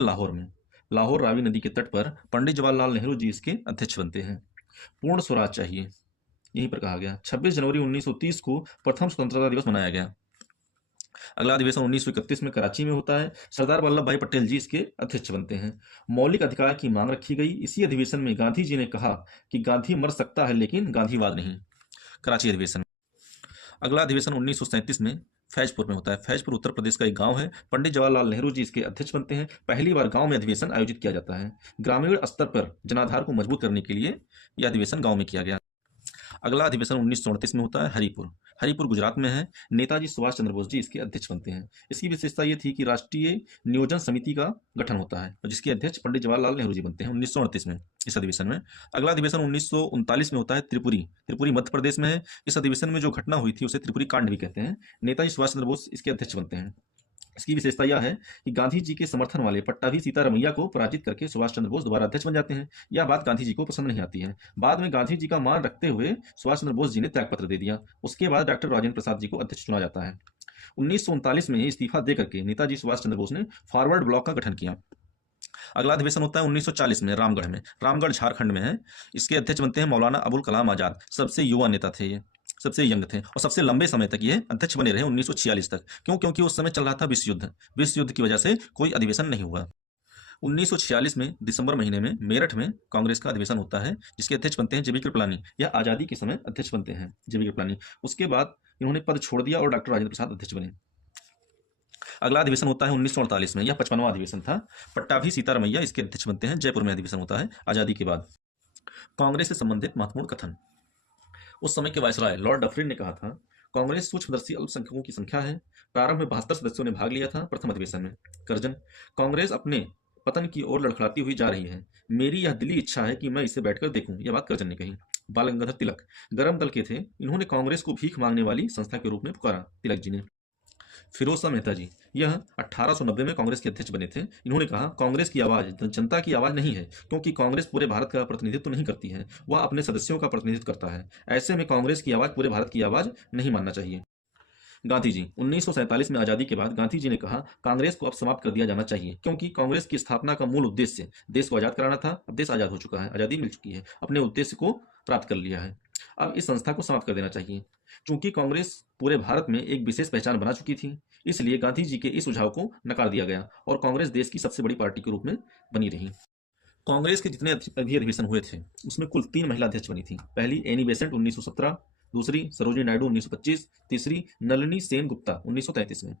लाहौर में। लाहौर रावी नदी के तट पर पंडित जवाहरलाल नेहरू जी इसके अध्यक्ष बनते हैं। पूर्ण स्वराज चाहिए, यहीं पर कहा गया। 26 जनवरी 1930 को प्रथम स्वतंत्रता दिवस मनाया गया। अगला अधिवेशन 1931 में कराची में होता है। सरदार वल्लभ भाई पटेल जी इसके अध्यक्ष बनते हैं। मौलिक अधिकार की मांग रखी गई। इसी अधिवेशन में गांधी जी ने कहा कि गांधी मर सकता है लेकिन गांधीवाद नहीं। कराची अधिवेशन। अगला अधिवेशन 1937 में फैजपुर में होता है। फैजपुर उत्तर प्रदेश का एक गांव है। पंडित जवाहरलाल नेहरू जी इसके अध्यक्ष बनते हैं। पहली बार गांव में अधिवेशन आयोजित किया जाता है। ग्रामीण स्तर पर जनाधार को मजबूत करने के लिए यह अधिवेशन गांव में किया गया। अगला अधिवेशन 1938 में होता है हरिपुर। हरिपुर गुजरात में है। नेताजी सुभाष चंद्र बोस जी इसके अध्यक्ष बनते हैं। इसकी विशेषता ये थी कि राष्ट्रीय नियोजन समिति का गठन होता है और जिसके अध्यक्ष पंडित जवाहरलाल नेहरू जी बनते हैं 1938 में इस अधिवेशन में। अगला अधिवेशन 1939 में होता है त्रिपुरी। त्रिपुरी मध्य प्रदेश में है। इस अधिवेशन में जो घटना हुई थी उसे त्रिपुरी कांड भी कहते हैं। नेताजी सुभाष चंद्र बोस इसके अध्यक्ष बनते हैं। इसकी विशेषता यह है कि गांधी जी के समर्थन वाले पट्टाभी सीतारमैया को पराजित करके सुभाष चंद्र बोस दोबारा अध्यक्ष बन जाते हैं। यह बात गांधी जी को पसंद नहीं आती है। बाद में गांधी जी का मान रखते हुए सुभाष चंद्र बोस जी ने त्यागपत्र दे दिया। उसके बाद डॉक्टर राजेंद्र प्रसाद जी को अध्यक्ष चुना जाता है। 1939 में इस्तीफा देकर के नेताजी सुभाष चंद्र बोस ने फॉरवर्ड ब्लॉक का गठन किया। अगला अधिवेशन होता है 1940 में रामगढ़ में। रामगढ़ झारखंड में है। इसके अध्यक्ष बनते हैं मौलाना अबुल कलाम आजाद। सबसे युवा नेता थे ये, सबसे यंग थे और सबसे लंबे समय तक ये अध्यक्ष बने रहे 1946 तक। क्यों? क्योंकि उस समय चल रहा था विश्व युद्ध। विश्व युद्ध की वजह से कोई अधिवेशन नहीं हुआ। 1946 में दिसंबर महीने में मेरठ में कांग्रेस का अधिवेशन होता है जिसके अध्यक्ष बनते हैं जेबी कृपलानी। यह आज़ादी के समय अध्यक्ष बनते हैं जेबी कृपलानी। उसके बाद इन्होंने पद छोड़ दिया और डॉक्टर राजेंद्र प्रसाद अध्यक्ष बने। अगला अधिवेशन होता है 1948 में। यह 55वां अधिवेशन था। पट्टाभी सीतारमैया इसके अध्यक्ष बनते हैं। जयपुर में अधिवेशन होता है आज़ादी के बाद। कांग्रेस से संबंधित महत्वपूर्ण कथन। उस समय के वायसराय लॉर्ड डफरिन ने कहा था, कांग्रेस सूक्ष्मदर्शी अल्पसंख्यकों की संख्या है। प्रारंभ में 72 सदस्यों ने भाग लिया था प्रथम अधिवेशन में। कर्जन, कांग्रेस अपने पतन की ओर लड़खड़ाती हुई जा रही है। मेरी यह दिली इच्छा है कि मैं इसे बैठकर देखूं। यह बात कर्जन ने कही। बाल गंगाधर तिलक गरम दल के थे। इन्होंने कांग्रेस को भीख मांगने वाली संस्था के रूप में पुकारा। तिलक जी ने। फिरोज शाह मेहता जी, यह 1890 में कांग्रेस के अध्यक्ष बने थे। इन्होंने कहा, कांग्रेस की आवाज जनता की आवाज नहीं है, क्योंकि कांग्रेस पूरे भारत का प्रतिनिधित्व नहीं करती है, वह अपने सदस्यों का प्रतिनिधित्व करता है। ऐसे में कांग्रेस की आवाज पूरे भारत की आवाज नहीं मानना चाहिए। गांधी जी 1947 में आजादी के बाद गांधी जी ने कहा, कांग्रेस को अब समाप्त कर दिया जाना चाहिए, क्योंकि कांग्रेस की स्थापना का मूल उद्देश्य देश को आजाद कराना था। अब देश आजाद हो चुका है, आजादी मिल चुकी है, अपने उद्देश्य को प्राप्त कर लिया है। अब इस संस्था को समाप्त कर देना चाहिए। चूंकि कांग्रेस पूरे भारत में एक विशेष पहचान बना चुकी थी, इसलिए गांधी जी के इस सुझाव को नकार दिया गया और कांग्रेस देश की सबसे बड़ी पार्टी के रूप में बनी रही। कांग्रेस के जितने भी अधिवेशन हुए थे उसमें कुल 3 महिला अध्यक्ष बनी थी। पहली एनी बेसेंट 1917, दूसरी सरोजिनी नायडू 1925, तीसरी नलिनी सेन गुप्ता 1933 में।